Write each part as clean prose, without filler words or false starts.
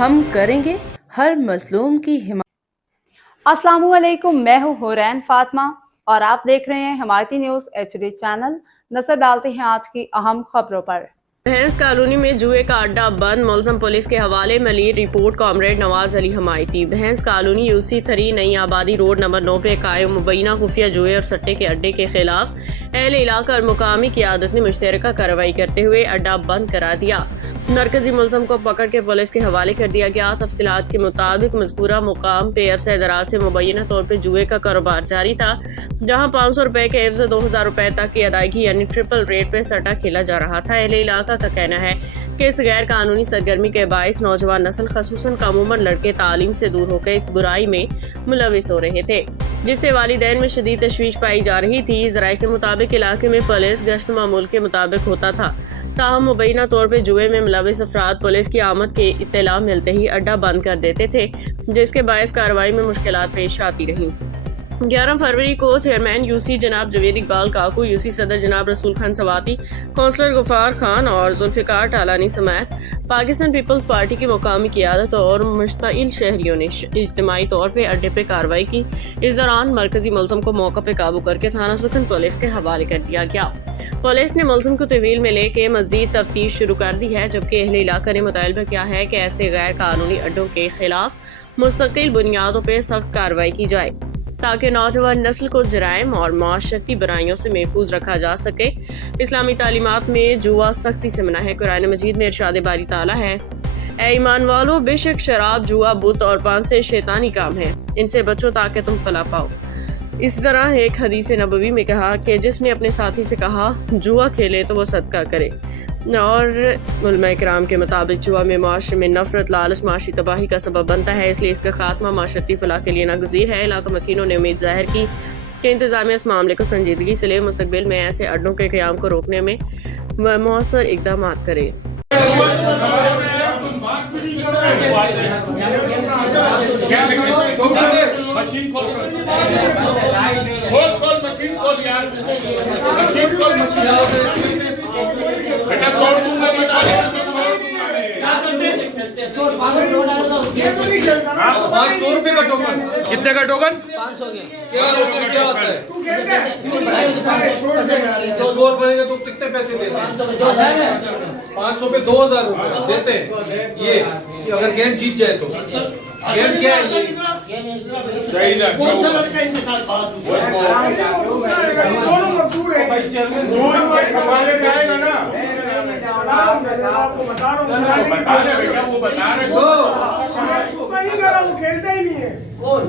हम करेंगे हर मजलूम की हिमायत। अस्सलामुअलैकुम, मैं हूँ हुरैन फातिमा और आप देख रहे हैं हिमायती न्यूज़ HD चैनल। नजर डालते हैं आज की अहम खबरों पर। भैंस कॉलोनी में जुए का अड्डा बंद, मुलजम पुलिस के हवाले मिली रिपोर्ट। कॉमरेड नवाज अली हमायती। भैंस कॉलोनी UC3 नई आबादी रोड नंबर 9 पे कायम मुबैना खुफिया जुए और सट्टे के अड्डे के खिलाफ अहले इलाका और मुकामी क़ियादत ने मुश्तरका कार्रवाई करते हुए अड्डा बंद करा दिया। मरकजी मुलजम को पकड़ के पुलिस के हवाले कर दिया गया। तफसीलात के मुताबिक मज़कूरा मुकाम पे अरसे दराज से मुबैना तौर पर जुए का कारोबार जारी था, जहाँ 500 रुपए के एवज 2000 रुपए तक की अदायगी यानी ट्रिपल रेट पे सट्टा खेला जा रहा था। अहले इलाका का कहना है कि इस गैर कानूनी सरगर्मी के बायस नौजवान नस्ल खसूसन अमूमन लड़के तालीम से दूर होकर इस बुराई में मुलविस हो रहे थे, जिससे वालिदैन में शदीद तशवीश पाई जा रही थी। ज़राए के मुताबिक इलाके में पुलिस गश्त मामूल के मुताबिक होता था, ताहम मुबैना तौर पर जुए में मुलविस अफराद पुलिस की आमद के इत्तला मिलते ही अड्डा बंद कर देते थे, जिसके बायस कार्रवाई में मुश्किलात पेश आती रहीं। 11 फरवरी को चेयरमैन UC जनाब जवेद इकबाल काकू, UC सदर जनाब रसूल खान सवाती, काउंसलर गुफार खान और जुल्फ़िकार टालानी समेत पाकिस्तान पीपल्स पार्टी की मुकामी क़ियादत और मुश्तइल शहरियों ने इज्तिमाई तौर पर अड्डे पे कार्रवाई की। इस दौरान मरकजी मुलजम को मौका पे काबू करके थाना सुखन पुलिस के हवाले कर दिया गया। पुलिस ने मुलजम को तहवील में लेके मजीद तफ्तीश शुरू कर दी है, जबकि अहले इलाका ने मुतालबा किया है कि ऐसे गैर कानूनी अड्डों के खिलाफ मुस्तकिल बुनियादों पर सख्त कार्रवाई की जाए, ताकि नौजवान नस्ल को जराइम और माशरती बुराइयों से महफूज रखा जा सके। इस्लामी तालीमात में जुआ सख्ती से मना है। कुरान मजीद में इरशाद बारी ताला है, ऐ ईमान वालों, बेशक शराब, जुआ, बुत और पान से शैतानी काम है, इनसे बचो ताकि तुम फला पाओ। इस तरह एक हदीस नबवी में कहा कि जिसने अपने साथी से कहा जुआ खेले तो वो सदका करे। और उलमा कराम के मुताबिक जुआ में माशरे में नफरत, लालच माशी तबाही का सबब बनता है, इसलिए इसका खात्मा माशरती फलाह के लिए नागुज़ीर है। इलाका मकीनों ने उम्मीद जाहिर की कि इंतजामिया इस मामले को संजीदगी से ले मुस्तकबिल में ऐसे अड्डों के क़याम को रोकने में मौसर इक़दाम करे। मशीन खोल मशीन खोल यार, मशीन खोल बेटा, तोड़ दूंगा मैं, क्या करते 500 रुपए का टोकन। कितने का टोकन? 500 के। क्या होता है? स्कोर बनेगा तो कितने पैसे देते हैं? 500 पे 2000 रुपए देते हैं। ये अगर गेम जीत जाए तो गेम क्या है? ये कौन सा लड़का इनके साथ बात संभाले जाएगा ना, आपको बता रहा हूँ, बेटा वो बता रहे हो, वो खेलता ही नहीं है। कौन?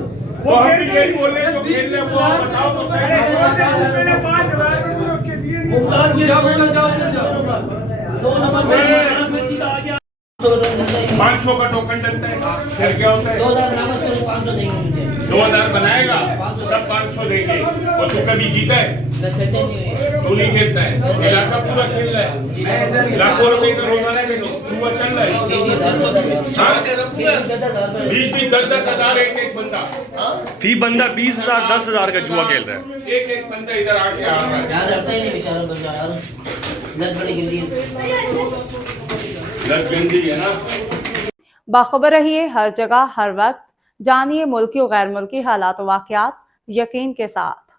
वो खेल बोल रहे जो खेल रहे, वो बताओ तो सही। 5000 में उसके दिए नहीं। जाओ बेटा, जाओ 2 नंबर में सीधा आ गया। 500 का टोकन डलता है, फिर क्या होता है? 2000 बनाएगा तब 500 देंगे। और तू कभी जीता है? तू नहीं खेलता है, इलाका पूरा खेल रहा है, लाखों रुपए का रोजाना का जुआ चल रहा है। 20-10 हजार एक बंदा, फी बंदा 20,000 10,000 का जुआ खेल रहा है। एक बंदा इधर आके आ रहा है। लत गंदी है ना। बाखबर रहिए हर जगह हर वक्त, जानिए मुल्की और गैर मुल्की हालात और वाक़यात यकीन के साथ।